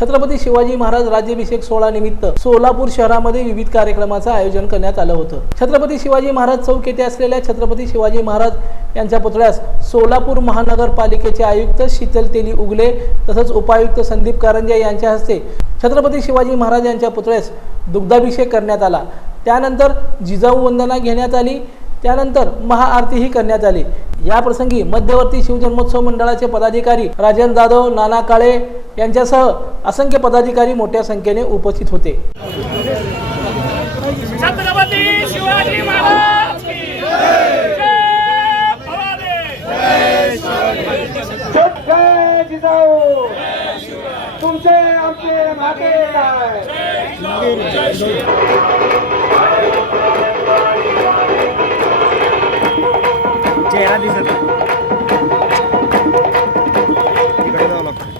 छत्रपती शिवाजी महाराज राज्याभिषेक सोहळा निमित्त सोलापूर शहरामध्ये विविध कार्यक्रमाचं आयोजन करण्यात आलं होतं. छत्रपती शिवाजी महाराज चौक येथे असलेल्या छत्रपती शिवाजी महाराज यांच्या पुतळ्यास सोलापूर महानगरपालिकेचे आयुक्त शीतल तेली उगले तसंच उपायुक्त संदीप कारंजे यांच्या हस्ते छत्रपती शिवाजी महाराज यांच्या पुतळ्यास दुग्धाभिषेक करण्यात आला. त्यानंतर जिजाऊ वंदना घेण्यात आली. त्यानंतर महाआरतीही करण्यात आली. या प्रसंगी मध्यवर्ती शिवजन्मोत्सव मंडळाचे पदाधिकारी राजन जाधव नाना काळे यांच्यासह असंख्य पदाधिकारी मोठ्या संख्येने उपस्थित होते तुमचे आमचे चेहरा दिसत नाही. जावं लागतं